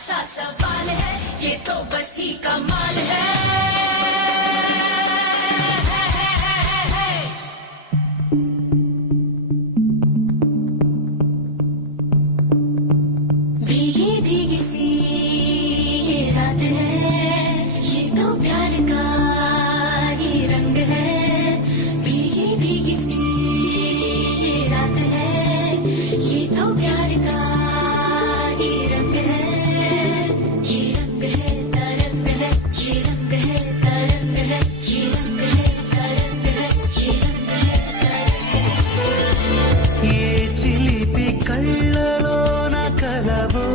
सा सवाल है, ये तो बस ही कमाल है। भीगी भीगी सी ये रात है, ये तो प्यार का ही रंग है। भीगी भीगी सी ये रात है, ये तो प्यार का ही रंग है। ये रंग है तरंग है, ये रंग है तरंग है, ये रंग है तरंग है, ये रंग है तरंग है। ये चिलिपि कళ్ళలోన కలవో,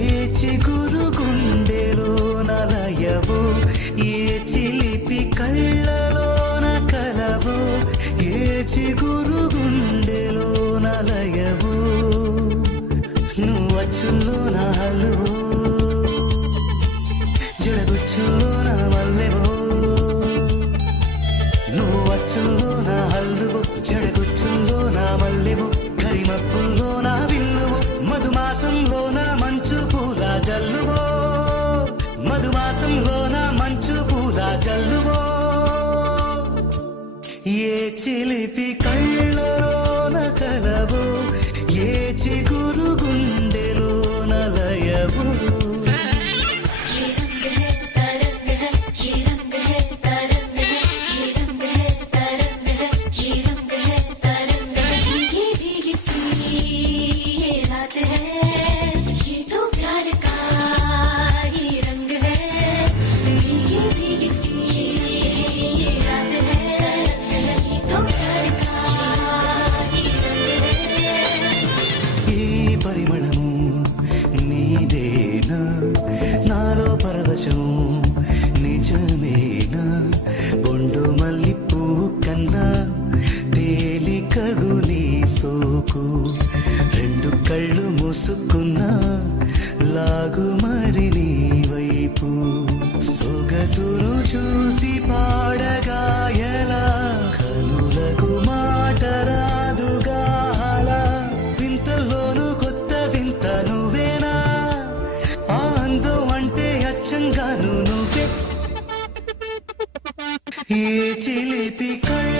ఏ చిగురు గుండెలోన లయవో. ఏ చిలిపి కళ్ళలోన కలవో, ఏ చిగురు గుండెలోన లయవో. నువ్వు అచ్చుల్లోన హల్లువో, జడగుచ్చుల్లోన మల్లెవో. నువ్వు అచ్చుల్లోన హల్లువో, జడగుచ్చుల్లోన మల్లెవో. కరిమప్పుల్లోన విల్లువో, మధుమాసంలోన మంచు పూల జల్లువో. మధుమాసంలోన మంచు పూల జల్లువో. ఏ చిలిపి కళ్ళలోన కలవో, ఏ చిగురు గుండెలోన లయవో. ये रंग है तरंग है, ये रंग है तरंग है, ये रंग है तरंग है, ये रंग है तरंग है। भीगी भीगी सी ये रात है, ये तो प्यार का ही रंग है। भीगी भीगी सी ये रात है, ये तो प्यार का ही रंग है। ఈ పరిమళము నీదేనా, నాలో పరవశము నిజమేనా. బొండు మల్లిపూ కన్నా తేలికగు నీ సోకు. రెండు కళ్ళు మూసుకున్నా లాగు మరి నీ వైపు. సొగసును చూసి పాడగాయలా, కనులకు మాట రాదుగాలా. వింతల్లోనూ కొత్త వింత నువ్వేనా, ఆ అందం అంటే అచ్చంగాను నువ్వే. ఏ చిలిపి కళ్ళ